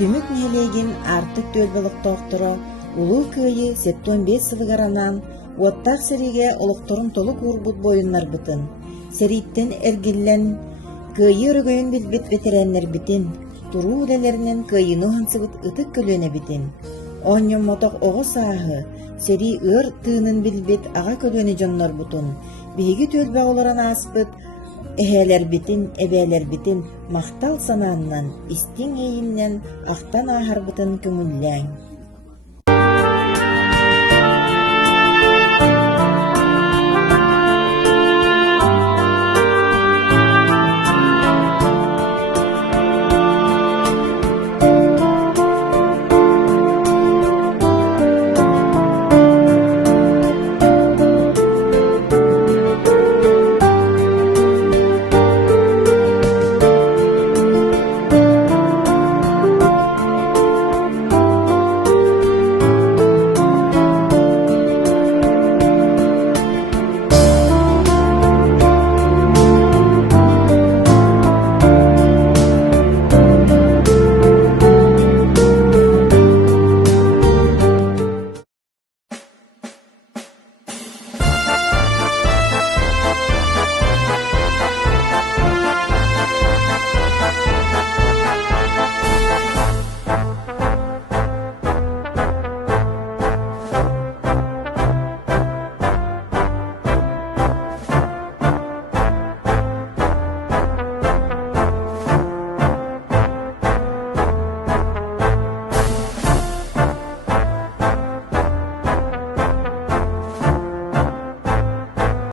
Түмүк нелегин артык төлбөлүк тоқтыра, улуу күйі 75 сылыгаранан, уаттақ сериге олықторун толук урбут бойыннар бытын. Сериттен эргиллен күйі өргөйін билбит ветереннер битин, туруу үлелеринен күйіну хансыбыт ытык көлөне битин. Оньон моток оғы саахы, сери ыр тыынын билбит ага көлөне жоннор бутун. Биһиги төлбө олоран аспыт, эхелер битин, эбелер битин, мактал санааннан, истиң эйиннен, ахтан ахарбытын көмүлләң.